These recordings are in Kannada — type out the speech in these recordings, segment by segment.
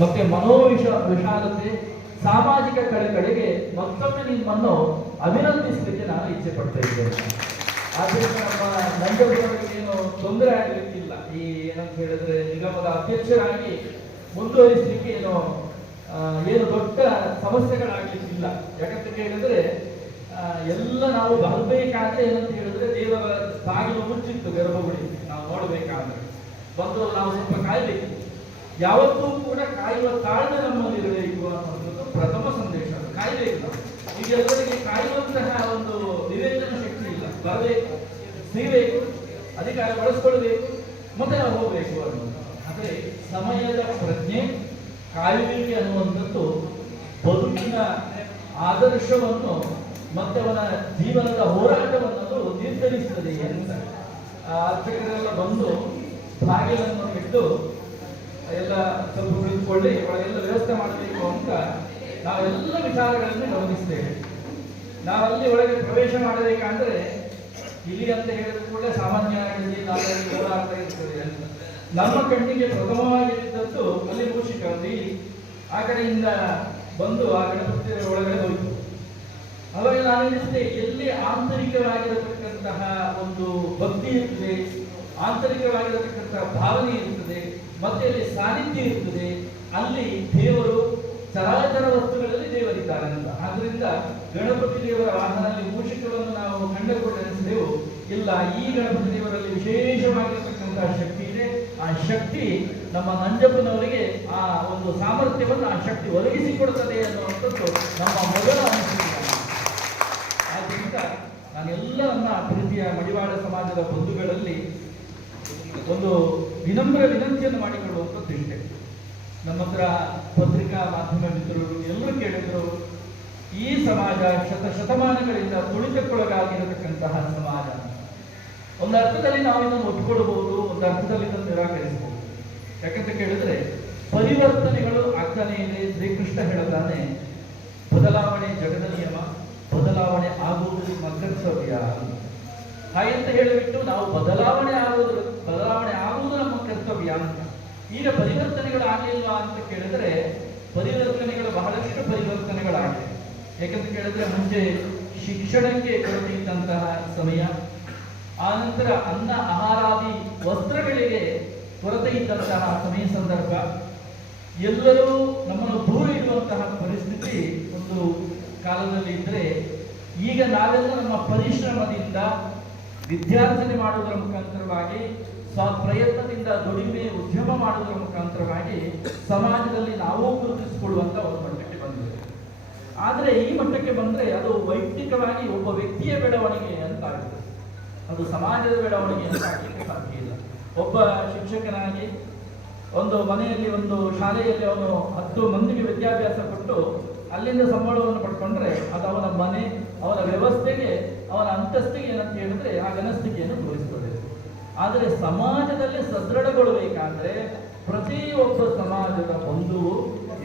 ಮತ್ತೆ ಮನೋವಿಷ ವಿಶಾಲತೆ ಸಾಮಾಜಿಕ ಕಡೆಗೆ ಮತ್ತೊಮ್ಮೆ ನಿಮ್ಮನ್ನು ಅಭಿನಂದಿಸಲಿಕ್ಕೆ ನಾನು ಇಚ್ಛೆ ಪಡ್ತಾ ಇದ್ದೇನೆ. ಆದ್ದರಿಂದ ನಮ್ಮ ಏನು ತೊಂದರೆ ಆಗಲಿಕ್ಕಿಲ್ಲ. ಈ ಏನಂತ ಹೇಳಿದ್ರೆ ನಿಗಮದ ಅಧ್ಯಕ್ಷರಾಗಿ ಮುಂದುವರಿಸಲಿಕ್ಕೆ ಏನು ಏನು ದೊಡ್ಡ ಸಮಸ್ಯೆಗಳಾಗಲಿಕ್ಕಿಲ್ಲ. ಯಾಕಂತ ಹೇಳಿದ್ರೆ ಎಲ್ಲ ನಾವು ಬರಬೇಕಾದ್ರೆ ಏನಂತ ಹೇಳಿದ್ರೆ ದೇವರ ಬಾಗಿಲು ಮುಚ್ಚಿತ್ತು ಗರ್ಭಗುಡಿ. ನಾವು ನೋಡಬೇಕಾದ್ರೆ. ಬಂದು ನಾವು ಸ್ವಲ್ಪ ಕಾಯಬೇಕು. ಯಾವತ್ತೂ ಕೂಡ ಕಾಯುವ ತಾಳ್ಮೆ ನಮ್ಮಲ್ಲಿರಬೇಕು ಅನ್ನೋದು ಪ್ರಥಮ ಸಂದೇಶ. ಕಾಯಬೇಕು ಇಲ್ಲ ಈಗ ಎಲ್ಲರಿಗೆ ಕಾಯುವಂತಹ ಒಂದು ವಿವೇಚನ ಶಕ್ತಿ ಇಲ್ಲ. ಬರಬೇಕು ಸಿಗಬೇಕು ಅಧಿಕಾರ ಬಳಸ್ಕೊಳ್ಬೇಕು, ಮತ್ತೆ ನಾವು ಹೋಗಬೇಕು ಅನ್ನೋದು ಆದರೆ ಸಮಯದ ಪ್ರಜ್ಞೆ, ಕಾಯುವಿಕೆ ಅನ್ನುವಂಥದ್ದು ಬದುಕಿನ ಆದರ್ಶವನ್ನು ಮತ್ತೆ ಅವನ ಜೀವನದ ಹೋರಾಟವನ್ನು ನಿರ್ಧರಿಸುತ್ತದೆ ಅಂತ. ಅರ್ಚಕರೆಲ್ಲ ಬಂದು ಬಾಗಿಲನ್ನು ಇಟ್ಟು ಎಲ್ಲ ಸ್ವಲ್ಪ ಕುಳಿತುಕೊಳ್ಳಿ ಒಳಗೆಲ್ಲ ವ್ಯವಸ್ಥೆ ಮಾಡಬೇಕು ಅಂತ ನಾವೆಲ್ಲ ವಿಚಾರಗಳನ್ನು ಗಮನಿಸ್ತೇವೆ ನಾವಲ್ಲಿ ಒಳಗೆ ಪ್ರವೇಶ ಮಾಡಬೇಕಂದ್ರೆ ಇಲ್ಲಿ ಅಂತ ಹೇಳಿದ ಕೂಡಲೇ ಸಾಮಾನ್ಯವಾಗಿ ಇರ್ತದೆ ನಮ್ಮ ಕಣ್ಣಿಗೆ ಪ್ರಥಮವಾಗಿದ್ದದ್ದು ಅಲ್ಲಿ ಮೂಷಿಕ ಅಲ್ಲಿ ಆ ಕಡೆಯಿಂದ ಬಂದು ಆ ಗಣಪತಿ ಒಳಗಡೆ ಹೋಯಿತು. ಅವಾಗ ನಾನು ಎಲ್ಲಿ ಆಂತರಿಕವಾಗಿರತಕ್ಕಂತಹ ಒಂದು ಭಕ್ತಿ ಇರ್ತದೆ, ಆಂತರಿಕವಾಗಿರತಕ್ಕಂತಹ ಭಾವನೆ ಇರ್ತದೆ ಮತ್ತೆ ಅಲ್ಲಿ ಸಾನ್ನಿಧ್ಯ ಇರ್ತದೆ, ಅಲ್ಲಿ ದೇವರು ಚರಾಚರ ವಸ್ತುಗಳಲ್ಲಿ ದೇವರಿದ್ದಾರೆ ಅಂತ. ಆದ್ರಿಂದ ಗಣಪತಿ ದೇವರ ವಾಹನಲ್ಲಿ ಮೂಷಿಕವನ್ನು ನಾವು ಕಂಡುಕೊಂಡು ಇಲ್ಲ, ಈ ಗಣಪತಿ ದೇವರಲ್ಲಿ ವಿಶೇಷವಾಗಿರ್ತಕ್ಕಂತಹ ಶಕ್ತಿ ಇದೆ. ಆ ಶಕ್ತಿ ನಮ್ಮ ನಂಜಪ್ಪನವರಿಗೆ, ಆ ಒಂದು ಸಾಮರ್ಥ್ಯವನ್ನು ಆ ಶಕ್ತಿ ಒದಗಿಸಿಕೊಡುತ್ತದೆ ಅನ್ನುವಂಥದ್ದು ನಮ್ಮ ಮೊದಲ ಅನಿಸಿಕೆ. ಆದ್ದರಿಂದ ನಾನೆಲ್ಲ ನನ್ನ ಪ್ರೀತಿಯ ಮಡಿವಾಳ ಸಮಾಜದ ಬಂಧುಗಳಲ್ಲಿ ಒಂದು ವಿನಮ್ರ ವಿನಂತಿಯನ್ನು ಮಾಡಿಕೊಳ್ಳುವಂಥದ್ದು ಇಷ್ಟೇ ನಮ್ಮ ಹತ್ರ ಪತ್ರಿಕಾ ಮಾಧ್ಯಮ ಮಿತ್ರರು ಎಲ್ಲರೂ ಕೇಳಿದ್ರು, ಈ ಸಮಾಜ ಶತ ಶತಮಾನಗಳಿಂದ ತುಳಿತಕ್ಕೊಳಗಾಗಿರತಕ್ಕಂತಹ ಸಮಾಜ. ಒಂದು ಅರ್ಥದಲ್ಲಿ ನಾವು ಇದನ್ನು ಒಪ್ಪಿಕೊಳ್ಳಬಹುದು, ಒಂದು ಅರ್ಥದಲ್ಲಿ ಇದನ್ನು ನಿರಾಕರಿಸಬಹುದು. ಯಾಕಂತ ಕೇಳಿದ್ರೆ, ಪರಿವರ್ತನೆಗಳು ಆಗ್ತಾನೆ ಇದೆ, ಶ್ರೀಕೃಷ್ಣ ಹೇಳತಾನೆ ಬದಲಾವಣೆ ಜಗದ ನಿಯಮ, ಬದಲಾವಣೆ ಆಗುವುದು ಕರ್ತವ್ಯ ಹಾಗೆಂತ ಹೇಳಿಬಿಟ್ಟು ನಾವು ಬದಲಾವಣೆ ಆಗುವುದು ಬದಲಾವಣೆ ಆಗುವುದು ನಮ್ಮ ಕರ್ತವ್ಯ ಅಂತ. ಈಗ ಪರಿವರ್ತನೆಗಳು ಆಗಲಿಲ್ಲ ಅಂತ ಕೇಳಿದ್ರೆ ಪರಿವರ್ತನೆಗಳು ಬಹಳಷ್ಟು ಪರಿವರ್ತನೆಗಳಾಗಿವೆ ಯಾಕಂತ ಕೇಳಿದ್ರೆ ಮುಂಚೆ ಶಿಕ್ಷಣಕ್ಕೆ ಕೊರತೆ ಇದ್ದಂತಹ ಸಮಯ, ಆನಂತರ ಅನ್ನ ಆಹಾರಾದಿ ವಸ್ತ್ರಗಳಿಗೆ ಕೊರತೆ ಇದ್ದಂತಹ ಸಮಯ ಸಂದರ್ಭ. ಎಲ್ಲರೂ ನಮ್ಮನ್ನು ದೂರ ಇರುವಂತಹ ಪರಿಸ್ಥಿತಿ ಒಂದು ಕಾಲದಲ್ಲಿ ಇದ್ರೆ ಈಗ ನಾವೆಲ್ಲ ನಮ್ಮ ಪರಿಶ್ರಮದಿಂದ ವಿದ್ಯಾರ್ಜನೆ ಮಾಡುವುದರ ಮುಖಾಂತರವಾಗಿ ಸ್ವ ಪ್ರಯತ್ನದಿಂದ ದುಡಿಮೆ, ಉದ್ಯಮ ಮಾಡುವುದರ ಮುಖಾಂತರವಾಗಿ ಸಮಾಜದಲ್ಲಿ ನಾವು ಗುರುತಿಸಿಕೊಳ್ಳುವಂತ ಒಂದು ಮಟ್ಟಕ್ಕೆ ಬಂದಿದೆ. ಆದರೆ ಈ ಮಟ್ಟಕ್ಕೆ ಬಂದ್ರೆ ಅದು ವೈಯಕ್ತಿಕವಾಗಿ ಒಬ್ಬ ವ್ಯಕ್ತಿಯ ಬೆಳವಣಿಗೆ ಅಂತ ಆಗುತ್ತೆ ಅದು ಸಮಾಜದ ಬೆಳವಣಿಗೆ ಅಂತ ಆಗಲಿಕ್ಕೆ ಸಾಧ್ಯ ಇಲ್ಲ. ಒಬ್ಬ ಶಿಕ್ಷಕನಾಗಿ ಒಂದು ಮನೆಯಲ್ಲಿ ಒಂದು ಶಾಲೆಯಲ್ಲಿ ಅವನು ಹತ್ತು ಮಂದಿಗೆ ವಿದ್ಯಾಭ್ಯಾಸ ಕೊಟ್ಟು ಅಲ್ಲಿಂದ ಸಂಬಳವನ್ನು ಪಡ್ಕೊಂಡ್ರೆ ಅದು ಅವನ ಮನೆ, ಅವನ ವ್ಯವಸ್ಥೆಗೆ, ಅವನ ಅಂತಸ್ತಿಗೆ ಏನಂತ ಹೇಳಿದ್ರೆ ಆ ಘನಸ್ಥಿತಿಯನ್ನು ತೋರಿಸ್ತದೆ. ಆದರೆ ಸಮಾಜದಲ್ಲಿ ಸದೃಢಗೊಳ್ಳಬೇಕಾದ್ರೆ ಪ್ರತಿಯೊಬ್ಬ ಸಮಾಜದ ಒಂದು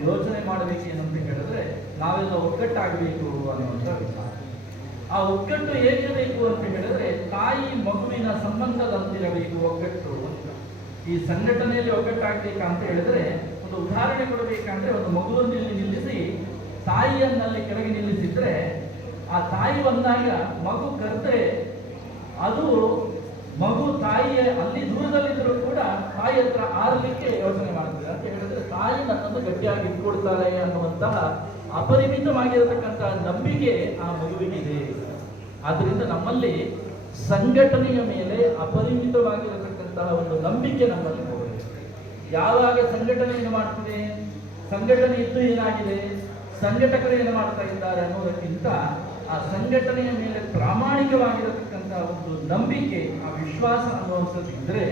ಯೋಚನೆ ಮಾಡಬೇಕು ಏನಂತ ಹೇಳಿದ್ರೆ ನಾವೆಲ್ಲ ಒಗ್ಗಟ್ಟಾಗಬೇಕು ಅನ್ನುವಂಥ ವಿಚಾರ. ಆ ಒಗ್ಗಟ್ಟು ಹೇಗೆ ಬೇಕು ಅಂತ ಹೇಳಿದ್ರೆ ತಾಯಿ ಮಗುವಿನ ಸಂಬಂಧದಂತಿರಬೇಕು ಒಗ್ಗಟ್ಟು ಅಂತ. ಈ ಸಂಘಟನೆಯಲ್ಲಿ ಒಗ್ಗಟ್ಟಾಗಬೇಕಂತ ಹೇಳಿದ್ರೆ ಒಂದು ಉದಾಹರಣೆ ಕೊಡಬೇಕಂದ್ರೆ ಒಂದು ಮಗುವನ್ನು ಇಲ್ಲಿ ನಿಲ್ಲಿಸಿ ತಾಯಿಯನ್ನಲ್ಲಿ ಕೆಳಗೆ ನಿಲ್ಲಿಸಿದ್ರೆ ಆ ತಾಯಿ ಬಂದಾಗ ಮಗು ಕರೆದ್ರೆ ಅದು ಮಗು ತಾಯಿಯ ಅಲ್ಲಿ ದೂರದಲ್ಲಿದ್ದರೂ ಕೂಡ ತಾಯಿ ಹತ್ರ ಆರಲಿಕ್ಕೆ ಯೋಚನೆ ಮಾಡ್ತದೆ ಅಂತ ಹೇಳಿದ್ರೆ ತಾಯಿ ನನ್ನನ್ನು ಗಟ್ಟಿಯಾಗಿ ಇಟ್ಕೊಳ್ತಾರೆ ಅನ್ನುವಂತಹ ಅಪರಿಮಿತವಾಗಿರತಕ್ಕಂತಹ ನಂಬಿಕೆ ಆ ಮಗುವಿಗಿದೆ. ಆದ್ರಿಂದ ನಮ್ಮಲ್ಲಿ ಸಂಘಟನೆಯ ಮೇಲೆ ಅಪರಿಮಿತವಾಗಿರತಕ್ಕಂತಹ ಒಂದು ನಂಬಿಕೆ ನಮ್ಮಲ್ಲಿ ಹೋಗಿದೆ ಯಾವಾಗ ಸಂಘಟನೆಯನ್ನು ಮಾಡ್ತದೆ? ಸಂಘಟನೆ ಇದ್ದು ಏನಾಗಿದೆ? ಸಂಘಟಕರು ಏನು ಮಾಡ್ತಾ ಇದ್ದಾರೆ ಅನ್ನೋದಕ್ಕಿಂತ ಆ ಸಂಘಟನೆಯ ಮೇಲೆ ಪ್ರಾಮಾಣಿಕವಾಗಿರತಕ್ಕಂತಹ ಒಂದು ನಂಬಿಕೆ, ಆ ವಿಶ್ವಾಸ ಅನ್ನುವಂಥದ್ದು ಇದ್ರೆ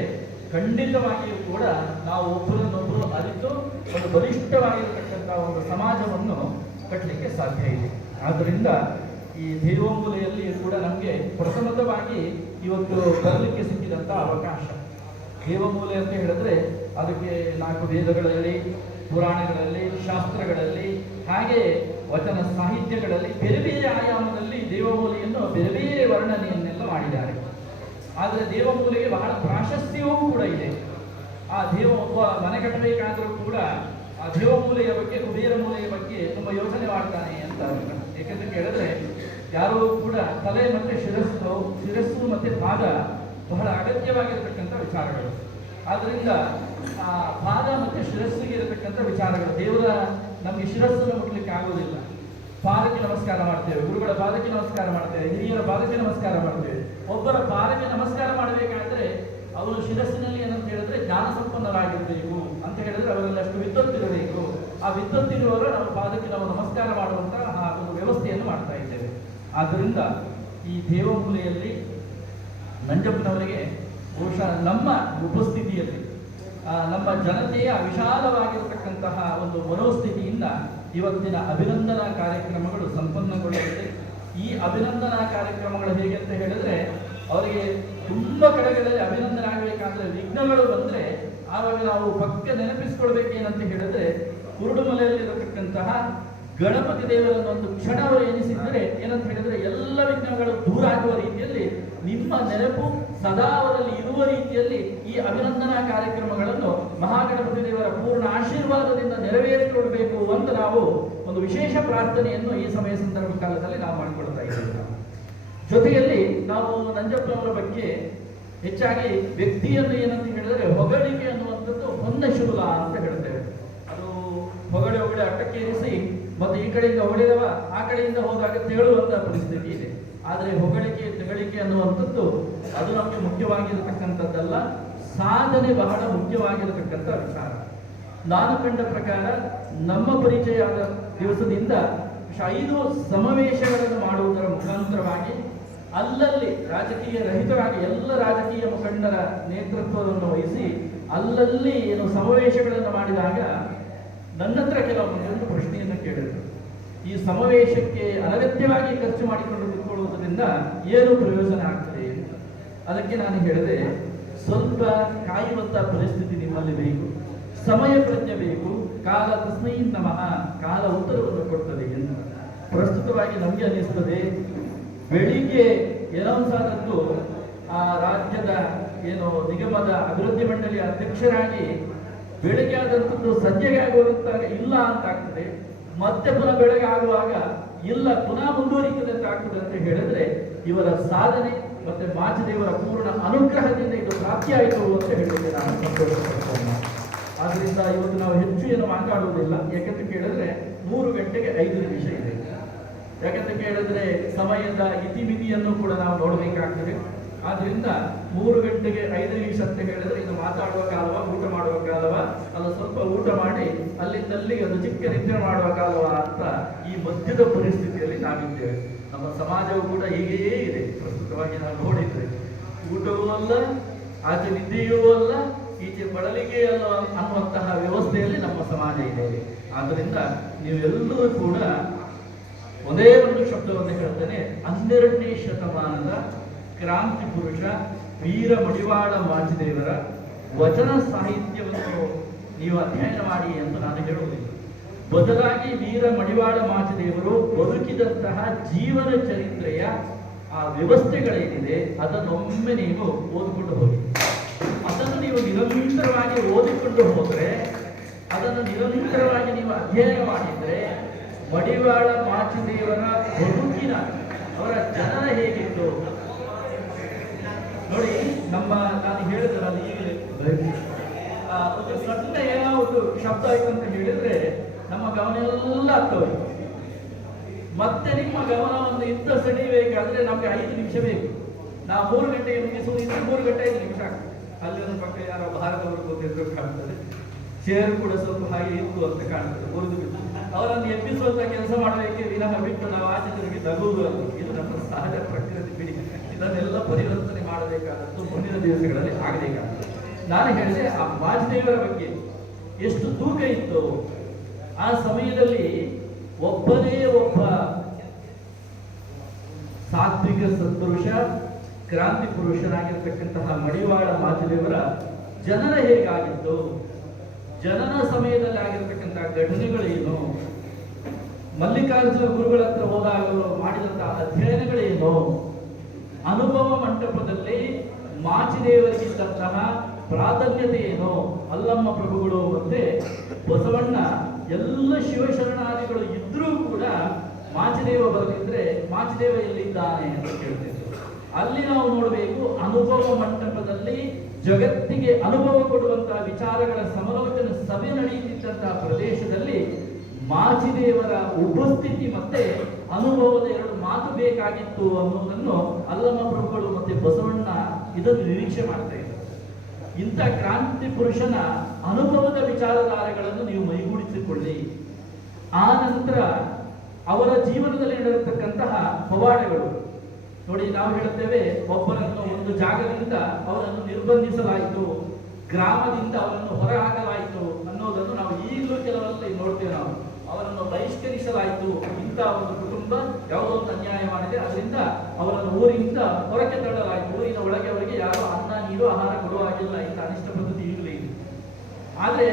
ಖಂಡಿತವಾಗಿಯೂ ಕೂಡ ನಾವು ಒಬ್ಬರನ್ನೊಬ್ಬರು ಅರಿತು ಒಂದು ಬಲಿಷ್ಠವಾಗಿರತಕ್ಕಂತಹ ಒಂದು ಸಮಾಜವನ್ನು ಕಟ್ಟಲಿಕ್ಕೆ ಸಾಧ್ಯ ಇದೆ. ಆದ್ದರಿಂದ ಈ ದೇವಮೂಲೆಯಲ್ಲಿ ಕೂಡ ನಮಗೆ ಪ್ರಸನ್ನತವಾಗಿ ಇವತ್ತು ಬರಲಿಕ್ಕೆ ಸಿಕ್ಕಿದಂಥ ಅವಕಾಶ. ದೇವಮೂಲೆ ಅಂತ ಹೇಳಿದ್ರೆ ಅದಕ್ಕೆ ನಾಲ್ಕು ವೇದಗಳಲ್ಲಿ ಪುರಾಣಗಳಲ್ಲಿ, ಶಾಸ್ತ್ರಗಳಲ್ಲಿ, ಹಾಗೆ ವಚನ ಸಾಹಿತ್ಯಗಳಲ್ಲಿ ಬೇರೆ ಬೇರೆ ಆಯಾಮದಲ್ಲಿ ದೇವಮೂಲೆಯನ್ನು ಬೇರೆ ಬೇರೆ ವರ್ಣನೆಯನ್ನೆಲ್ಲ ಮಾಡಿದ್ದಾರೆ. ಆದರೆ ದೇವಮೂಲೆಗೆ ಬಹಳ ಪ್ರಾಶಸ್ತ್ಯವೂ ಕೂಡ ಇದೆ. ಆ ದೇವ, ಒಬ್ಬ ಮನೆ ಕಟ್ಟಬೇಕಾದರೂ ಕೂಡ ಆ ದೇವಮೂಲೆಯ ಬಗ್ಗೆ, ಕುಬೇರ ಮೂಲೆಯ ಬಗ್ಗೆ ತುಂಬ ಯೋಚನೆ ಮಾಡ್ತಾನೆ ಅಂತ ಯಾಕಂತ ಕೇಳಿದ್ರೆ ಯಾರೂ ಕೂಡ ತಲೆ ಮತ್ತೆ ಶಿರಸ್ಸು ಶಿರಸ್ಸು ಮತ್ತೆ ಪಾದ ಬಹಳ ಅಗತ್ಯವಾಗಿರ್ತಕ್ಕಂಥ ವಿಚಾರಗಳು. ಆದ್ರಿಂದ ಪಾದ ಮತ್ತು ಶಿರಸ್ಸಿಗೆ ಇರತಕ್ಕಂಥ ವಿಚಾರಗಳು. ದೇವರ ನಮಗೆ ಶಿರಸ್ಸನ್ನು ಮುಟ್ಲಿಕ್ಕೆ ಆಗೋದಿಲ್ಲ ಪಾದಕ್ಕೆ ನಮಸ್ಕಾರ ಮಾಡ್ತೇವೆ. ಗುರುಗಳ ಪಾದಕ್ಕೆ ನಮಸ್ಕಾರ ಮಾಡ್ತೇವೆ. ಹಿರಿಯರ ಪಾದಕ್ಕೆ ನಮಸ್ಕಾರ ಮಾಡ್ತೇವೆ. ಒಬ್ಬರ ಪಾದಕ್ಕೆ ನಮಸ್ಕಾರ ಮಾಡಬೇಕಾದ್ರೆ ಅವರು ಶಿರಸ್ಸಿನಲ್ಲಿ ಏನಂತ ಹೇಳಿದ್ರೆ ಜ್ಞಾನ ಸಂಪನ್ನರಾಗಿರಬೇಕು ಅಂತ ಹೇಳಿದ್ರೆ ಅವರಲ್ಲಿ ಅಷ್ಟು ವಿದ್ವತ್ತಿರಬೇಕು ಆ ವಿದ್ವತ್ತಿರುವವರು ನಮ್ಮ ಪಾದಕ್ಕೆ ನಾವು ನಮಸ್ಕಾರ ಮಾಡುವಂತಹ ಆ ಒಂದು ವ್ಯವಸ್ಥೆಯನ್ನು ಮಾಡ್ತಾ ಇದ್ದೇವೆ. ಆದ್ದರಿಂದ ಈ ದೇವಮೂಲೆಯಲ್ಲಿ ನಂಜಪ್ಪನವರಿಗೆ ಬಹುಶಃ ನಮ್ಮ ಉಪಸ್ಥಿತಿಯಲ್ಲಿ ನಮ್ಮ ಜನತೆಯ ವಿಶಾಲವಾಗಿರತಕ್ಕಂತಹ ಒಂದು ಮನೋಸ್ಥಿತಿಯಿಂದ ಇವತ್ತಿನ ಅಭಿನಂದನಾ ಕಾರ್ಯಕ್ರಮಗಳು ಸಂಪನ್ನಗೊಳ್ಳುತ್ತದೆ. ಈ ಅಭಿನಂದನಾ ಕಾರ್ಯಕ್ರಮಗಳು ಹೇಗೆ ಅಂತ ಹೇಳಿದ್ರೆ, ಅವರಿಗೆ ತುಂಬ ಕಡೆಗಳಲ್ಲಿ ಅಭಿನಂದನೆ ಆಗಬೇಕಾದ್ರೆ ವಿಘ್ನಗಳು ಬಂದ್ರೆ ಆವಾಗ ನಾವು ಪಕ್ಕ ನೆನಪಿಸ್ಕೊಳ್ಬೇಕೇನಂತ ಹೇಳಿದ್ರೆ ಕುರುಡುಮಲೆಯಲ್ಲಿರತಕ್ಕಂತಹ ಗಣಪತಿ ದೇವರನ್ನು ಒಂದು ಕ್ಷಣ ಅವರು ಎನಿಸಿದರೆ ಏನಂತ ಹೇಳಿದ್ರೆ ಎಲ್ಲ ವಿಘ್ನಗಳು ದೂರ ಆಗುವ ರೀತಿಯಲ್ಲಿ ನಿಮ್ಮ ನೆನಪು ಸದಾ ಅವರಲ್ಲಿ ಇರುವ ರೀತಿಯಲ್ಲಿ ಈ ಅಭಿನಂದನಾ ಕಾರ್ಯಕ್ರಮಗಳನ್ನು ಮಹಾಗಣಪತಿ ದೇವರ ಪೂರ್ಣ ಆಶೀರ್ವಾದದಿಂದ ನೆರವೇರಿಸಿಕೊಳ್ಬೇಕು ಅಂತ ನಾವು ಒಂದು ವಿಶೇಷ ಪ್ರಾರ್ಥನೆಯನ್ನು ಈ ಸಮಯ ಸಂದರ್ಭ ಕಾಲದಲ್ಲಿ ನಾವು ಮಾಡಿಕೊಳ್ತಾ ಇದ್ದೇವೆ. ಜೊತೆಯಲ್ಲಿ ನಾವು ನಂಜಪ್ಪನವರ ಬಗ್ಗೆ ಹೆಚ್ಚಾಗಿ ವ್ಯಕ್ತಿಯನ್ನು ಏನಂತ ಹೇಳಿದರೆ ಹೊಗಳಿಕೆ ಅನ್ನುವಂಥದ್ದು ಹೊನ್ನ ಶುರುಲ ಅಂತ ಹೇಳ್ತೇವೆ. ಅದು ಹೊಗಳೆ ಹೊಗಳೆ ಅಟ್ಟಕ್ಕೇರಿಸಿ ಮತ್ತೆ ಈ ಕಡೆಯಿಂದ ಹೊಡೆದವ, ಆ ಕಡೆಯಿಂದ ಹೋದಾಗ ತೇಳುವಂತಹ ಪರಿಸ್ಥಿತಿ ಇದೆ. ಆದರೆ ಹೊಗಳಿಕೆ, ತೆಗಳಿಕೆ ಅನ್ನುವಂಥದ್ದು ಅದು ನಮಗೆ ಮುಖ್ಯವಾಗಿರತಕ್ಕಂಥದ್ದಲ್ಲ. ಸಾಧನೆ ಬಹಳ ಮುಖ್ಯವಾಗಿರತಕ್ಕಂಥ ವಿಚಾರ. ನಾನು ಕಂಡ ಪ್ರಕಾರ ನಮ್ಮ ಪರಿಚಯ ಆದ ದಿವಸದಿಂದ ಐದು ಸಮಾವೇಶಗಳನ್ನು ಮಾಡುವುದರ ಮುಖಾಂತರವಾಗಿ ಅಲ್ಲಲ್ಲಿ ರಾಜಕೀಯ ರಹಿತರಾಗಿ ಎಲ್ಲ ರಾಜಕೀಯ ಮುಖಂಡರ ನೇತೃತ್ವವನ್ನು ವಹಿಸಿ ಅಲ್ಲಲ್ಲಿ ಏನು ಸಮಾವೇಶಗಳನ್ನು ಮಾಡಿದಾಗ ನನ್ನ ಹತ್ರ ಕೆಲವೊಂದು ಪ್ರಶ್ನೆಯನ್ನು ಕೇಳಿದರು. ಈ ಸಮಾವೇಶಕ್ಕೆ ಅನಗತ್ಯವಾಗಿ ಖರ್ಚು ಮಾಡಿಕೊಂಡು ಕೂತ್ಕೊಳ್ಳುವುದರಿಂದ ಏನು ಪ್ರಯೋಜನ ಆಗ್ತದೆ ಅಂತ. ಅದಕ್ಕೆ ನಾನು ಹೇಳಿದೆ, ಸ್ವಲ್ಪ ಕಾಯುವಂತ ಪರಿಸ್ಥಿತಿ ನಿಮ್ಮಲ್ಲಿ ಬೇಕು. ಸಮಯ ಪ್ರಜ್ಞೆ ಬೇಕು. ಕಾಲ ತಸ್ಮೈ ನಮಃ. ಕಾಲ ಉತ್ತರವನ್ನು ಕೊಡ್ತದೆ ಎಂದು. ಪ್ರಸ್ತುತವಾಗಿ ನಮಗೆ ಅನಿಸ್ತದೆ ಬೆಳಿಗ್ಗೆ ಏನೋ ಆದದ್ದು ಆ ರಾಜ್ಯದ ಏನು ನಿಗಮದ ಅಭಿವೃದ್ಧಿ ಮಂಡಳಿಯ ಅಧ್ಯಕ್ಷರಾಗಿ ಬೆಳಗ್ಗೆ ಆದಂಥದ್ದು ಸಂಜೆಗೆ ಆಗುವಂತ ಇಲ್ಲ ಅಂತ ಆಗ್ತದೆ ಮತ್ತೆ ಪುನಃ ಬೆಳಗ್ಗೆ ಆಗುವಾಗ ಇಲ್ಲ, ಪುನಃ ಮುಂದುವರಿತದೆ ಅಂತ ಆಗ್ತದೆ ಅಂತ ಹೇಳಿದ್ರೆ ಇವರ ಸಾಧನೆ ಮತ್ತೆ ಮಾಚದೇವರ ಪೂರ್ಣ ಅನುಗ್ರಹದಿಂದ ಇದು ಪ್ರಾಪ್ತಿಯಾಯಿತು ಅಂತ ಹೇಳಿದ್ರೆ ನಾನು ಸಂತೋಷಪಡ್ತೇನೆ. ಆದ್ರಿಂದ ಇವತ್ತು ನಾವು ಹೆಚ್ಚು ಏನು ಮಾತಾಡುವುದಿಲ್ಲ. ಯಾಕಂತ ಕೇಳಿದ್ರೆ ಮೂರು ಗಂಟೆಗೆ ಐದು ನಿಮಿಷ ಇದೆ. ಯಾಕಂತ ಕೇಳಿದ್ರೆ ಸಮಯದ ಇತಿಮಿತಿಯನ್ನು ಕೂಡ ನಾವು ನೋಡಬೇಕಾಗ್ತದೆ. ಆದ್ರಿಂದ ಮೂರು ಗಂಟೆಗೆ ಐದು ನಿಮಿಷ ಅಂತ ಹೇಳಿದ್ರೆ ಇದು ಮಾತಾಡುವ ಕಾಲವ, ಊಟ ಮಾಡುವ ಕಾಲವ, ಅದು ಸ್ವಲ್ಪ ಊಟ ಮಾಡಿ ಅಲ್ಲಿಂದಲ್ಲಿಗೆ ಒಂದು ಚಿಕ್ಕ ನಿದ್ರೆ ಮಾಡುವ ಕಾಲವ ಅಂತ ಈ ಮಧ್ಯದ ಪರಿಸ್ಥಿತಿಯಲ್ಲಿ ನಾವಿದ್ದೇವೆ. ನಮ್ಮ ಸಮಾಜವು ಕೂಡ ಹೀಗೆಯೇ ಇದೆ. ಪ್ರಸ್ತುತವಾಗಿ ನಾವು ನೋಡಿದ್ರೆ ಊಟವೂ ಅಲ್ಲ, ಆಚೆ ನಿದ್ದೆಯೂ ಅಲ್ಲ, ಈಚೆ ಬಳಲಿಗೆ ಅಲ್ಲ ಅನ್ನುವಂತಹ ವ್ಯವಸ್ಥೆಯಲ್ಲಿ ನಮ್ಮ ಸಮಾಜ ಇದೆ. ಆದ್ದರಿಂದ ನೀವೆಲ್ಲರೂ ಕೂಡ ಒಂದೇ ಒಂದು ಶಬ್ದವನ್ನು ಹೇಳ್ತೇನೆ, ಹನ್ನೆರಡನೇ ಶತಮಾನದ ಕ್ರಾಂತಿ ಪುರುಷ ವೀರ ಮಡಿವಾಳ ವಾಜದೇವರ ವಚನ ಸಾಹಿತ್ಯವನ್ನು ನೀವು ಅಧ್ಯಯನ ಮಾಡಿ ಅಂತ ನಾನು ಹೇಳುವುದಿಲ್ಲ. ಬದಲಾಗಿ ವೀರ ಮಡಿವಾಳ ಮಾಚದೇವರು ಬದುಕಿದಂತಹ ಜೀವನ ಚರಿತ್ರೆಯ ಆ ವ್ಯವಸ್ಥೆಗಳೇನಿದೆ, ಅದನ್ನೊಮ್ಮೆ ನೀವು ಓದಿಕೊಂಡು ಹೋಗಿ. ಅದನ್ನು ನೀವು ನಿರಂತರವಾಗಿ ಓದಿಕೊಂಡು ಹೋದರೆ, ಅದನ್ನು ನಿರಂತರವಾಗಿ ನೀವು ಅಧ್ಯಯನ ಮಾಡಿದ್ರೆ, ಮಡಿವಾಳ ಮಾಚದೇವರ ಬದುಕಿನ ಅವರ ಜನನ ಹೇಗಿತ್ತು? ನೋಡಿ, ನಮ್ಮ ನಾನು ಹೇಳಿದ್ರಲ್ಲ ಈಗಲೇ ಈಗ ಒಂದು ಸಣ್ಣ ಏನೋ ಒಂದು ಶಬ್ದ ಆಯ್ತು ಅಂತ ಹೇಳಿದ್ರೆ ನಮ್ಮ ಗಮನ ಎಲ್ಲ ಆಗ್ತವೆ ಮತ್ತೆ ನಿಮ್ಮ ಗಮನವನ್ನು ಇಂಥ ಸೆಳೆಯಬೇಕಾದ್ರೆ ನಮ್ಗೆ ಐದು ನಿಮಿಷ ಬೇಕು. ನಾವು ಮೂರು ಗಂಟೆಗೆ ಮುಗಿಸುವ ಇನ್ನು ಮೂರು ಗಂಟೆ ಐದು ನಿಮಿಷ ಅಲ್ಲಿ ಒಂದು ಪಕ್ಕ ಯಾರೋ ಭಾರತವರು ಗೊತ್ತಿದ್ರು ಕಾಣ್ತದೆ. ಚೇರ್ ಕೂಡ ಸ್ವಲ್ಪ ಹಾಗೆ ಇತ್ತು ಅಂತ ಕಾಣ್ತದೆ ಅವರನ್ನು ಎಬ್ಬಿಸುವಂತ ಕೆಲಸ ಮಾಡಲಿಕ್ಕೆ ವಿನಃ ಬಿಟ್ಟು ನಾವು ಆಚೆ ತಿರುಗಿ ನಗುವುದು ಅಲ್ಲ ಇದು ನಮ್ಮ ಸಹಜ ಪ್ರಕೃತಿ ಬಿಡಿ. ಇದನ್ನೆಲ್ಲ ಪರಿವರ್ತನೆ ಮಾಡಬೇಕಾದದ್ದು ಮುಂದಿನ ದಿವಸಗಳಲ್ಲಿ ಆಗಬೇಕಾಗ್ತದೆ ನಾನು ಹೇಳಿದೆ, ಆ ವಾಜಪೇಯಿಯವರ ಬಗ್ಗೆ ಎಷ್ಟು ತೂಕ ಇತ್ತು, ಆ ಸಮಯದಲ್ಲಿ ಒಬ್ಬನೇ ಒಬ್ಬ ಸಾತ್ವಿಕ ಸತ್ಪುರುಷ ಕ್ರಾಂತಿ ಪುರುಷನಾಗಿರ್ತಕ್ಕಂತಹ ಮಡಿವಾಳ ಮಾಚದೇವರ ಜನನ ಹೇಗಾಗಿತ್ತು? ಜನನ ಸಮಯದಲ್ಲಿ ಆಗಿರ್ತಕ್ಕಂತಹ ಘಟನೆಗಳೇನು? ಮಲ್ಲಿಕಾರ್ಜುನ ಗುರುಗಳ ಹತ್ರ ಹೋದಾಗ ಅವರು ಮಾಡಿದಂತಹ ಅಧ್ಯಯನಗಳೇನು? ಅನುಭವ ಮಂಟಪದಲ್ಲಿ ಮಾಚಿದೇವರಿಗಿದ್ದಂತಹ ಪ್ರಾಧಾನ್ಯತೆ ಏನು ಅಲ್ಲಮ್ಮ ಪ್ರಭುಗಳು ಮತ್ತೆ ಬಸವಣ್ಣ, ಎಲ್ಲ ಶಿವಶರಣಾದಿಗಳು ಇದ್ರೂ ಕೂಡ ಮಾಚಿದೇವ ಬರದಿದ್ರೆ ಮಾಚಿದೇವ ಎಲ್ಲಿದ್ದಾನೆ ಅಂತ ಕೇಳ್ತಿದ್ರು. ಅಲ್ಲಿ ನಾವು ನೋಡಬೇಕು ಅನುಭವ ಮಂಟಪದಲ್ಲಿ ಜಗತ್ತಿಗೆ ಅನುಭವ ಕೊಡುವಂತಹ ವಿಚಾರಗಳ ಸಮಾಲೋಚನೆ ಸಭೆ ನಡೆಯುತ್ತಿದ್ದಂತಹ ಪ್ರದೇಶದಲ್ಲಿ ಮಾಚಿದೇವರ ಉಪಸ್ಥಿತಿ ಮತ್ತೆ ಅನುಭವದ ಎರಡು ಮಾತು ಬೇಕಾಗಿತ್ತು ಅನ್ನೋದನ್ನು ಅಲ್ಲಮ್ಮ ಪ್ರಭುಗಳು ಮತ್ತೆ ಬಸವಣ್ಣ ಇದನ್ನು ನಿರೀಕ್ಷೆ ಮಾಡ್ತಾ ಇದ್ದಾರೆ. ಇಂಥ ಕ್ರಾಂತಿ ಪುರುಷನ ಅನುಭವದ ವಿಚಾರಧಾರೆಗಳನ್ನು ನೀವು ಮೈಗೂಡಿಸಿಕೊಳ್ಳಿ. ಆ ನಂತರ ಅವರ ಜೀವನದಲ್ಲಿ ನಡೆದಿರ್ತಕ್ಕಂತಹ ಪವಾಡಗಳು. ನೋಡಿ, ನಾವು ಹೇಳುತ್ತೇವೆ, ಒಬ್ಬರನ್ನು ಒಂದು ಜಾಗದಿಂದ ಅವರನ್ನು ನಿರ್ಬಂಧಿಸಲಾಯಿತು, ಗ್ರಾಮದಿಂದ ಅವರನ್ನು ಹೊರಹಾಕಲಾಯಿತು ಅನ್ನೋದನ್ನು ನಾವು ಈಗಲೂ ಕೆಲವರಲ್ಲಿ ನೋಡ್ತೇವೆ ಬಹಿಷ್ಕರಿಸಲಾಯಿತು ಇಂಥ ಒಂದು ಕುಟುಂಬ ಯಾವುದೋ ಒಂದು ಅನ್ಯಾಯ ಮಾಡಿದೆ ಅದರಿಂದ ಅವರನ್ನು ಊರಿಂದ ಹೊರಕ್ಕೆ ತಳ್ಳಲಾಯಿತು. ಊರಿನ ಒಳಗೆ ಅವರಿಗೆ ಯಾರು ಅನ್ನ, ನೀರು, ಆಹಾರ ಕೊಡುವಾಗಿಲ್ಲ ಇಂಥ ಅನಿಷ್ಟ ಪದ್ಧತಿ ಇರಲಿ ಇದೆ. ಆದ್ರೆ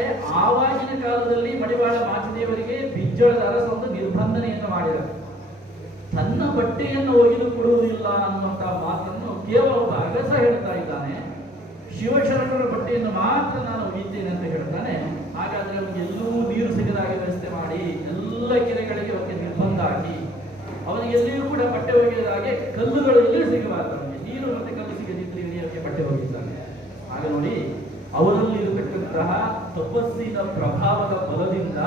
ಆವಾಗಿನ ಕಾಲದಲ್ಲಿ ಮಡಿವಾಳ ಮಾಚಿದೇವರಿಗೆ ಬಿಜ್ಜಳದ ಅರಸ ಒಂದು ನಿರ್ಬಂಧನೆಯನ್ನು ಮಾಡಿದ್ದಾರೆ ತನ್ನ ಬಟ್ಟೆಯನ್ನು ಒಗೆದು ಕೊಡುವುದಿಲ್ಲ ಅನ್ನುವಂತಹ ಮಾತನ್ನು ಕೇವಲ ಒಬ್ಬ ಅಗಸ ಹೇಳ್ತಾ ಇದ್ದಾನೆ. ಶಿವಶರಣರ ಬಟ್ಟೆಯನ್ನು ಮಾತ್ರ ನಾನು ಒಗಿತೇನೆ ಅಂತ ಹೇಳ್ತಾನೆ. ಹಾಗಾದ್ರೆ ಅವನಿಗೆ ಎಲ್ಲೂ ನೀರು ಸಿಗದಾಗಿ ವ್ಯವಸ್ಥೆ ಮಾಡಿ ಕೆರೆಗಳಿಗೆ ಅವಕ್ಕೆ ನಿರ್ಬಂಧ ಹಾಕಿ ಅವನಿಗೆ ಎಲ್ಲಿಯೂ ಕೂಡ ಬಟ್ಟೆ ಒಗೆಯದ ಹಾಗೆ ಕಲ್ಲುಗಳು ಎಲ್ಲಿಯೂ ಸಿಗಬಾರದು ಅವನಿಗೆ. ನೀರು ಮತ್ತೆ ಕಲ್ಲು ಸಿಗದಿದ್ದರೆ ಇಳಿಯಕ್ಕೆ ಬಟ್ಟೆ ಒಗೆಯುತ್ತಾನೆ. ಆಗ ನೋಡಿ ಅವರಲ್ಲಿ ಇರತಕ್ಕಂತಹ ತಪಸ್ಸಿನ ಪ್ರಭಾವದ ಬಲದಿಂದ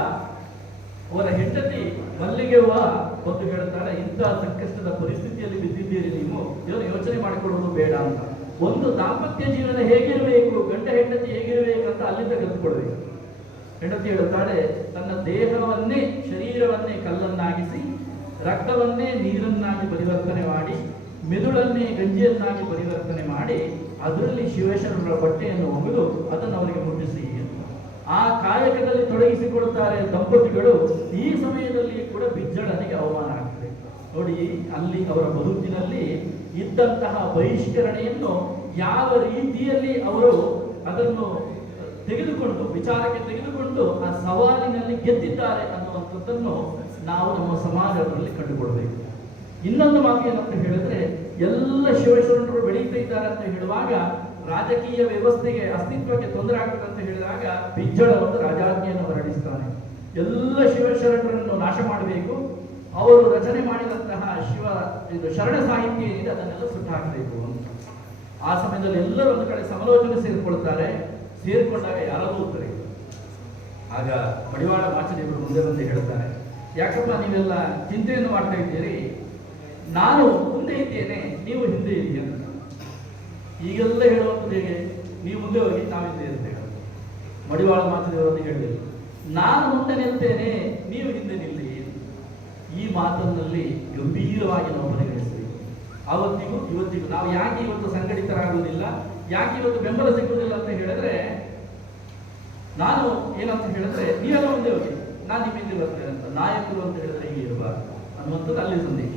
ಅವರ ಹೆಂಡತಿ ಮಲ್ಲಿಗೆವ್ವ ಬಂದು ಹೇಳ್ತಾಳೆ ಇಂತಹ ಸಂಕಷ್ಟದ ಪರಿಸ್ಥಿತಿಯಲ್ಲಿ ಬಿದ್ದಿದ್ದೀರಿ ನೀವು. ಇದನ್ನು ಯೋಚನೆ ಮಾಡಿಕೊಳ್ಳುವುದು ಬೇಡ ಅಂತ. ಒಂದು ದಾಂಪತ್ಯ ಜೀವನ ಹೇಗಿರಬೇಕು, ಗಂಡ ಹೆಂಡತಿ ಹೇಗಿರಬೇಕು ಅಂತ ಅಲ್ಲಿಂದ ಕಲ್ತ್ಕೊಳ್ಬೇಕು. ಹೆಂಡತಿ ಹೇಳುತ್ತಾಳೆ, ತನ್ನ ದೇಹವನ್ನೇ, ಶರೀರವನ್ನೇ ಕಲ್ಲನ್ನಾಗಿಸಿ, ರಕ್ತವನ್ನೇ ನೀರನ್ನಾಗಿ ಪರಿವರ್ತನೆ ಮಾಡಿ, ಮೆದುಳನ್ನೇ ಗಂಜಿಯನ್ನಾಗಿ ಪರಿವರ್ತನೆ ಮಾಡಿ, ಅದರಲ್ಲಿ ಶಿವೇಶ್ವರರ ಬಟ್ಟೆಯನ್ನು ಒಗೆದು ಅದನ್ನು ಅವರಿಗೆ ಮುಟ್ಟಿಸಿ. ಆ ಕಾಯಕದಲ್ಲಿ ತೊಡಗಿಸಿಕೊಳ್ತಾರೆ ದಂಪತಿಗಳು, ಈ ಸಮಯದಲ್ಲಿ ಕೂಡ ಬಿಜ್ಜಳನಿಗೆ ಅವಮಾನ ಆಗ್ತದೆ ನೋಡಿ, ಅಲ್ಲಿ ಅವರ ಬದುಕಿನಲ್ಲಿ ಇದ್ದಂತಹ ಬಹಿಷ್ಕರಣೆಯನ್ನು ಯಾವ ರೀತಿಯಲ್ಲಿ ಅವರು ಅದನ್ನು ತೆಗೆದುಕೊಂಡು, ವಿಚಾರಕ್ಕೆ ತೆಗೆದುಕೊಂಡು ಆ ಸವಾಲಿನಲ್ಲಿ ಗೆದ್ದಿದ್ದಾರೆ ಅನ್ನುವಂಥದ್ದನ್ನು ನಾವು ನಮ್ಮ ಸಮಾಜದಲ್ಲಿ ಕಂಡುಕೊಳ್ಬೇಕು. ಇನ್ನೊಂದು ಮಾತು ಏನಂತ ಹೇಳಿದ್ರೆ, ಎಲ್ಲ ಶಿವಶರಣರು ಬೆಳೀತಾ ಇದ್ದಾರೆ ಅಂತ ಹೇಳುವಾಗ, ರಾಜಕೀಯ ವ್ಯವಸ್ಥೆಗೆ ಅಸ್ತಿತ್ವಕ್ಕೆ ತೊಂದರೆ ಆಗ್ತದೆ ಅಂತ ಹೇಳಿದಾಗ ಬಿಜ್ಜಳ ಒಂದು ರಾಜಾಜ್ಞೆಯನ್ನು ಹೊರಡಿಸ್ತಾನೆ ಎಲ್ಲ ಶಿವಶರಣರನ್ನು ನಾಶ ಮಾಡಬೇಕು. ಅವರು ರಚನೆ ಮಾಡಿದಂತಹ ಶಿವ ಇದು ಶರಣ ಸಾಹಿತ್ಯ ಏನಿದೆ, ಅದನ್ನೆಲ್ಲ ಸುಟ್ಟು ಹಾಕಬೇಕು ಅಂತ. ಆ ಸಮಯದಲ್ಲಿ ಎಲ್ಲರೂ ಒಂದು ಕಡೆ ಸಮಾಲೋಚನೆ ಸೇರಿಕೊಳ್ತಾರೆ. ಸೇರಿಕೊಂಡಾಗ ಯಾರಾದರೂ ಉತ್ತರ ಇಲ್ಲ. ಆಗ ಮಡಿವಾಳ ಮಾಚದೇವರು ಮುಂದೆ ಬಂದು ಹೇಳ್ತಾರೆ ಯಾಕಪ್ಪ ನೀವೆಲ್ಲ ಚಿಂತೆಯನ್ನು ಮಾಡ್ತಾ ಇದ್ದೀರಿ? ನಾನು ಮುಂದೆ ಇದ್ದೇನೆ, ನೀವು ಹಿಂದೆ ಇದ್ದೀರಿ ಅಂತ. ಈಗೆಲ್ಲ ಹೇಳುವಂಥದ್ದು ಹೇಗೆ? ನೀವು ಮುಂದೆ ಹೋಗಿ ನಾವು ಅಂತ ಹೇಳ ಮಡಿವಾಳ ಮಾತದೇವರನ್ನು ಹೇಳಿದರು ನಾನು ಮುಂದೆ ನಿಲ್ತೇನೆ, ನೀವು ಹಿಂದೆ ನಿಲ್ಲಿ. ಈ ಮಾತನ್ನಲ್ಲಿ ಗಂಭೀರವಾಗಿ ನಾವು ಪರಿಗಣಿಸಬೇಕು ಅವತ್ತಿಗೂ ಇವತ್ತಿಗೂ ನಾವು ಯಾಕೆ ಇವತ್ತು ಸಂಘಟಿತರಾಗುವುದಿಲ್ಲ? ಯಾಕೆ ಇವತ್ತು ಬೆಂಬಲ ಸಿಗುವುದಿಲ್ಲ ಅಂತ ಹೇಳಿದ್ರೆ, ನಾನು ಏನಂತ ಹೇಳಿದ್ರೆ ನೀವೆಲ್ಲ ಒಂದೇ ಹೋಗಿ ನಾನು ನಿಮ್ಮ ಹಿಂದೆ ಬರ್ತೇನೆ ಅಂತ ನಾಯಕರು ಅಂತ ಹೇಳಿದ್ರೆ ಹೀಗೆ ಇರಬಾರ್ದು ಅನ್ನುವಂಥದ್ದು ಅಲ್ಲಿ ಸಂದೇಶ.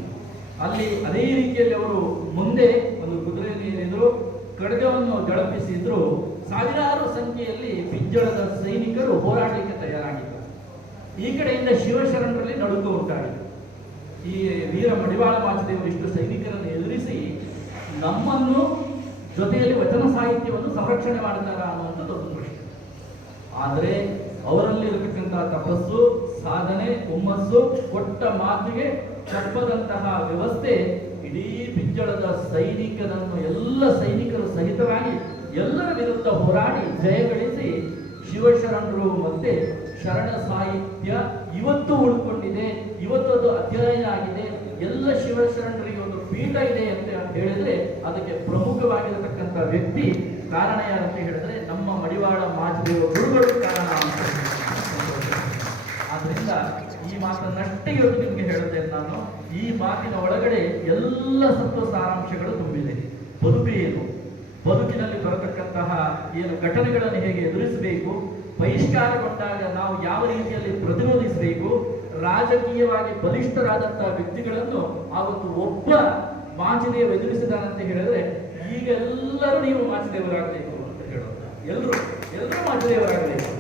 ಅಲ್ಲಿ ಅದೇ ರೀತಿಯಲ್ಲಿ ಅವರು ಮುಂದೆ ಒಂದು ಕುದುರೆಯಲ್ಲಿ ಏನಿದ್ರು ಕಡಗವನ್ನು ಗಳಪಿಸಿದ್ರು ಸಾವಿರಾರು ಸಂಖ್ಯೆಯಲ್ಲಿ ಬಿಜ್ಜಳದ ಸೈನಿಕರು ಹೋರಾಡಲಿಕ್ಕೆ ತಯಾರಾಗಿದ್ದರು. ಈ ಕಡೆಯಿಂದ ಶಿವಶರಣರಲ್ಲಿ ನಡುಕ ಉಂಟಾಗಿದೆ. ಈ ವೀರ ಮಡಿವಾಳ ಮಾಚದೇವರು ಇಷ್ಟು ಸೈನಿಕರನ್ನು ಎದುರಿಸಿ ನಮ್ಮನ್ನು ಜೊತೆಯಲ್ಲಿ ವಚನ ಸಾಹಿತ್ಯವನ್ನು ಸಂರಕ್ಷಣೆ ಮಾಡ್ತಾರ ಅನ್ನುವಂಥ ದೊಡ್ಡ ಪ್ರಶ್ನೆ. ಆದರೆ ಅವರಲ್ಲಿ ಇರತಕ್ಕಂತಹ ತಪಸ್ಸು, ಸಾಧನೆ, ಹುಮ್ಮಸ್ಸು, ಕೊಟ್ಟ ಮಾತಿಗೆ ತಪ್ಪದಂತಹ ವ್ಯವಸ್ಥೆ ಇಡೀ ಬಿಜ್ಜಳದ ಸೈನಿಕರನ್ನು, ಎಲ್ಲ ಸೈನಿಕರು ಸಹಿತವಾಗಿ ಎಲ್ಲರ ವಿರುದ್ಧ ಹೋರಾಡಿ ಜಯಗಳಿಸಿ ಶಿವಶರಣರು ಮತ್ತೆ ಶರಣ ಸಾಹಿತ್ಯ ಇವತ್ತು ಉಳ್ಕೊಂಡಿದೆ, ಇವತ್ತು ಅದು ಅಧ್ಯಯನ ಆಗಿದೆ, ಎಲ್ಲ ಶಿವಶರಣರಿಗೆ ಒಂದು ಪೀಠ ಇದೆ ಅಂತ ಹೇಳಿದ್ರೆ ಅದಕ್ಕೆ ಪ್ರಮುಖವಾಗಿರತಕ್ಕಂಥ ವ್ಯಕ್ತಿ ಕಾರಣ ಯಾರಂತ ಹೇಳಿದ್ರೆ ನಮ್ಮ ಮಡಿವಾಳ ಮಾಚದೇವ ಗುರುಗಳು ಕಾರಣ ಅಂತ ಆದ್ರಿಂದ ಈ ಮಾತನ್ನಷ್ಟೇ ಇವತ್ತು ನಿಮಗೆ ಹೇಳುತ್ತೇನೆ ನಾನು, ಈ ಮಾತಿನ ಒಳಗಡೆ ಎಲ್ಲ ಸತ್ವ ಸಾರಾಂಶಗಳು ತುಂಬಿದೆ. ಬದುಕು ಏನು? ಬದುಕಿನಲ್ಲಿ ಬರತಕ್ಕಂತಹ ಏನು ಘಟನೆಗಳನ್ನು ಹೇಗೆ ಎದುರಿಸಬೇಕು? ಬಹಿಷ್ಕಾರಗೊಂಡಾಗ ನಾವು ಯಾವ ರೀತಿಯಲ್ಲಿ ಪ್ರತಿರೋಧಿಸಬೇಕು? ರಾಜಕೀಯವಾಗಿ ಬಲಿಷ್ಠರಾದಂತಹ ವ್ಯಕ್ತಿಗಳನ್ನು ಆವತ್ತು ಒಬ್ಬ ಮಾಚಿದೇವ ಎದುರಿಸಿದಾನಂತ ಹೇಳಿದ್ರೆ ಈಗೆಲ್ಲರೂ ನೀವು ಮಾಚಿದೇವರಾಗಬೇಕು ಅಂತ ಹೇಳೋದು ಎಲ್ಲರೂ ಎಲ್ಲರೂ ಮಾಚಿದೇವರಾಗಬೇಕು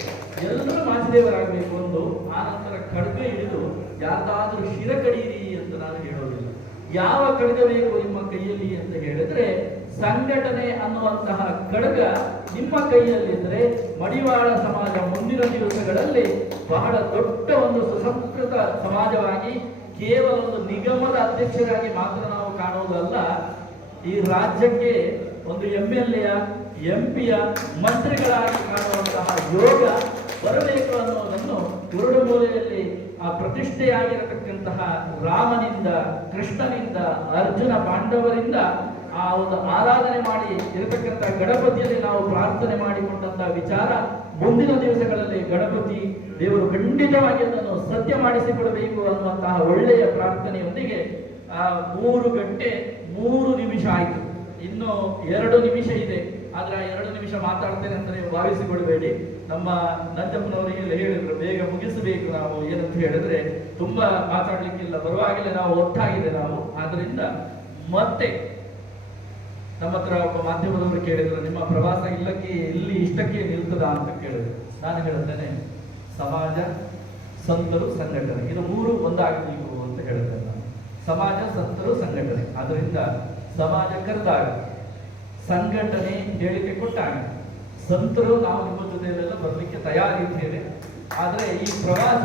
ಎಲ್ಲರೂ ಮಾಚಿದೇವರಾಗಬೇಕು ಒಂದು ಆ ನಂತರ ಖಡ್ಗ ಹಿಡಿದು ಯಾರ್ದಾದ್ರೂ ಶಿರ ಕಡಿಯಿರಿ ಅಂತ ನಾನು ಹೇಳೋದಿಲ್ಲ. ಯಾವ ಖಡ್ಗ ಬೇಕು ನಿಮ್ಮ ಕೈಯಲ್ಲಿ ಅಂತ ಹೇಳಿದ್ರೆ ಸಂಘಟನೆ ಅನ್ನುವಂತಹ ಖಡ್ಗ ನಿಮ್ಮ ಕೈಯಲ್ಲಿದ್ದರೆ ಮಡಿವಾಳ ಸಮಾಜ ಮುಂದಿನ ದಿವಸಗಳಲ್ಲಿ ಬಹಳ ದೊಡ್ಡ ಒಂದು ಸುಸಂಸ್ಕೃತ ಸಮಾಜವಾಗಿ, ಕೇವಲ ಒಂದು ನಿಗಮದ ಅಧ್ಯಕ್ಷರಾಗಿ ಮಾತ್ರ ನಾವು ಕಾಣುವುದಲ್ಲ, ಈ ರಾಜ್ಯಕ್ಕೆ ಒಂದು ಎಂ ಎಲ್ ಎಯ ಎಂ ಪಿಯ ಮಂತ್ರಿಗಳಾಗಿ ಕಾಣುವಂತಹ ಯೋಗ ಬರಬೇಕು ಅನ್ನೋದನ್ನು ಕುರುಡು ಮೂಲೆಯಲ್ಲಿ ಆ ಪ್ರತಿಷ್ಠೆಯಾಗಿರತಕ್ಕಂತಹ ರಾಮನಿಂದ, ಕೃಷ್ಣನಿಂದ, ಅರ್ಜುನ ಪಾಂಡವರಿಂದ ಆ ಒಂದು ಆರಾಧನೆ ಮಾಡಿ ಇರತಕ್ಕಂಥ ಗಣಪತಿಯಲ್ಲಿ ನಾವು ಪ್ರಾರ್ಥನೆ ಮಾಡಿಕೊಂಡಂತಹ ವಿಚಾರ ಮುಂದಿನ ದಿವಸಗಳಲ್ಲಿ ಗಣಪತಿ ದೇವರು ಖಂಡಿತವಾಗಿ ಅದನ್ನು ಸತ್ಯ ಮಾಡಿಸಿಕೊಡಬೇಕು ಅನ್ನುವಂತಹ ಒಳ್ಳೆಯ ಪ್ರಾರ್ಥನೆಯೊಂದಿಗೆ, ಆ, ಮೂರು ಗಂಟೆ ಮೂರು ನಿಮಿಷ ಆಯಿತು. ಇನ್ನು ಎರಡು ನಿಮಿಷ ಇದೆ. ಆದ್ರೆ ಆ ಎರಡು ನಿಮಿಷ ಮಾತಾಡ್ತೇನೆ ಅಂತ ನೀವು ಭಾವಿಸಿಕೊಳ್ಬೇಡಿ. ನಮ್ಮ ನಂಜಪ್ಪನವರಿಗೆ ಹೇಳಿದ್ರು, ಬೇಗ ಮುಗಿಸಬೇಕು ನಾವು ಏನಂತ ಹೇಳಿದ್ರೆ ತುಂಬಾ ಮಾತಾಡ್ಲಿಕ್ಕಿಲ್ಲ. ಬರುವಾಗಲೇ ನಾವು ಒಟ್ಟಾಗಿದೆ ನಾವು. ಆದ್ರಿಂದ ಮತ್ತೆ ನಮ್ಮ ಹತ್ರ ಒಬ್ಬ ಮಾಧ್ಯಮದವರು ಕೇಳಿದ್ರು, ನಿಮ್ಮ ಪ್ರವಾಸ ಇಲ್ಲಕ್ಕೆ, ಎಲ್ಲಿ ಇಷ್ಟಕ್ಕೆ ನಿಲ್ತದ? ಅಂತ ಕೇಳಿದ್ರು. ನಾನು ಹೇಳುತ್ತೇನೆ ಸಮಾಜ ಸಂತರು ಸಂಘಟನೆ. ಇದು ಮೂರು ಒಂದಾಗಬೇಕು ಅಂತ ಹೇಳುತ್ತೇನೆ ನಾನು. ಸಮಾಜ ಸಂತರು ಸಂಘಟನೆ. ಅದರಿಂದ ಸಮಾಜ ಕರೆದಾಗ ಸಂಘಟನೆ ಹೇಳಿಕೆ ಕೊಟ್ಟಾಗ ಸಂತರು ನಾವು ನಿಮ್ಮ ಜೊತೆಯಲ್ಲೆಲ್ಲ ಬರಲಿಕ್ಕೆ ತಯಾರಿದ್ದೇವೆ. ಆದರೆ ಈ ಪ್ರವಾಸ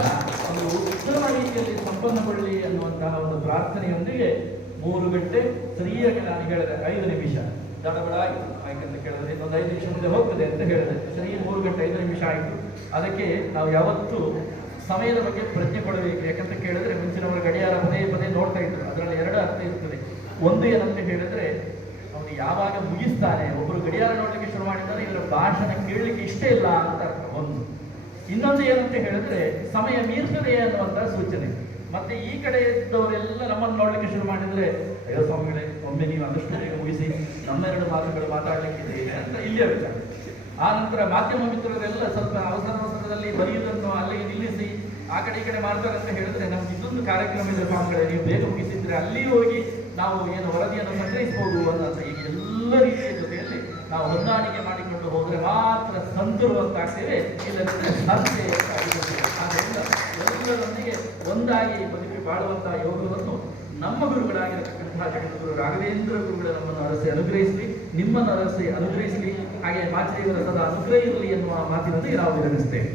ಒಂದು ಉತ್ತಮ ರೀತಿಯಲ್ಲಿ ಸಂಪನ್ನಗೊಳ್ಳಿ ಅನ್ನುವಂತಹ ಒಂದು ಪ್ರಾರ್ಥನೆಯೊಂದಿಗೆ ಮೂರು ಗಂಟೆ ಸರಿಯಾಗಿ ನಾನು ಹೇಳಿದೆ, ಐದು ನಿಮಿಷ. ದಡಬಡ ಆಯಿತು ಯಾಕಂತ ಕೇಳಿದ್ರೆ ಇನ್ನೊಂದು ಐದು ನಿಮಿಷ ಮುಂದೆ ಹೋಗ್ತದೆ ಅಂತ ಹೇಳಿದೆ. ಸರಿ, ಮೂರು ಗಂಟೆ, ಐದು ನಿಮಿಷ ಆಯಿತು. ಅದಕ್ಕೆ ನಾವು ಯಾವತ್ತೂ ಸಮಯದ ಬಗ್ಗೆ ಪ್ರಜ್ಞೆ ಕೊಡಬೇಕು. ಯಾಕಂತ ಕೇಳಿದ್ರೆ ಮುಂಚಿನವರ ಗಡಿಯಾರ ಪದೇ ಪದೇ ನೋಡ್ತಾ ಇದ್ರು. ಅದರಲ್ಲಿ ಎರಡು ಅರ್ಥ ಇರ್ತದೆ. ಒಂದು ಏನಂತ ಹೇಳಿದ್ರೆ, ಅವನು ಯಾವಾಗ ಮುಗಿಸ್ತಾನೆ ಒಬ್ಬರು ಗಡಿಯಾರ ನೋಡ್ಲಿಕ್ಕೆ ಶುರು ಮಾಡಿದ್ದಾರೆ ಇಲ್ಲ ಭಾಷಣ ಕೇಳಲಿಕ್ಕೆ ಇಷ್ಟ ಇಲ್ಲ ಅಂತ ಅರ್ಥ. ಒಂದು. ಇನ್ನೊಂದು ಏನಂತ ಹೇಳಿದ್ರೆ, ಸಮಯ ಮೀರ್ತದೆ ಅನ್ನುವಂತಹ ಸೂಚನೆ. ಮತ್ತೆ ಈ ಕಡೆ ಇದ್ದವರೆಲ್ಲ ನಮ್ಮನ್ನು ನೋಡ್ಲಿಕ್ಕೆ ಶುರು ಮಾಡಿದ್ರೆ, ಅಯ್ಯೋ ಸ್ವಾಮಿಗಳೇ, ಒಮ್ಮೆ ನೀವು ಅದಷ್ಟು ಬೇಗ ಮುಗಿಸಿ ನಮ್ಮೆರಡು ಮಾತುಗಳು ಮಾತಾಡ್ಲಿಕ್ಕಿದೆ ಅಂತ ಇಲ್ಲಿಯ ವಿಚಾರ ಆ ನಂತರ ಮಾಧ್ಯಮ ಮಿತ್ರರೆಲ್ಲ ಸ್ವಲ್ಪ ಅವಸರ ಅವಸರದಲ್ಲಿ ಬರೆಯುವುದನ್ನು ಅಲ್ಲಿಗೆ ನಿಲ್ಲಿಸಿ, ಆ ಕಡೆ ಈ ಕಡೆ ಮಾಡ್ತಾರೆ ಅಂತ ಹೇಳಿದ್ರೆ ನಮ್ಗೆ ಇದೊಂದು ಕಾರ್ಯಕ್ರಮ ಇದೆ ಸ್ವಾಮಿಗಳೇ, ನೀವು ಬೇಗ ಮುಗಿಸಿದ್ರೆ ಅಲ್ಲಿ ಹೋಗಿ ನಾವು ಏನು ವರದಿಯನ್ನು ಸಂಗ್ರಹಿಸಬಹುದು ಅನ್ನೋಂಥ ಈ ಎಲ್ಲ ರೀತಿಯ ಜೊತೆಯಲ್ಲಿ ನಾವು ಹೊಂದಾಣಿಕೆ ಮಾಡಿಕೊಂಡು ಹೋದ್ರೆ ಮಾತ್ರ ಸಂತರು ಅಂತಾಗ್ತೇವೆ ಇಲ್ಲದಿದ್ದರೆ ಸಂತೆ. ಆದ್ದರಿಂದ ಎಲ್ಲರೊಂದಿಗೆ ಒಂದಾಗಿ ಬದುಕಿ ಬಾಳುವಂತಹ ಯೋಗವನ್ನು ನಮ್ಮ ಗುರುಗಳಾಗಿರತಕ್ಕಂತಹ ಜಗದ್ಗುರು ರಾಘವೇಂದ್ರ ಗುರುಗಳ ನಮ್ಮನ್ನು ಅರಸೆ ಅನುಗ್ರಹಿಸಲಿ, ನಿಮ್ಮನ್ನು ಅರಸೆ ಅನುಗ್ರಹಿಸಲಿ. ಹಾಗೆ ಮಾಚಿದೇವರ ಸದಾ ಅನುಗ್ರಹ ಇರಲಿ ಎನ್ನುವ ಮಾತಿನಲ್ಲಿ ನಾವು ವಿರಮಿಸ್ತೇವೆ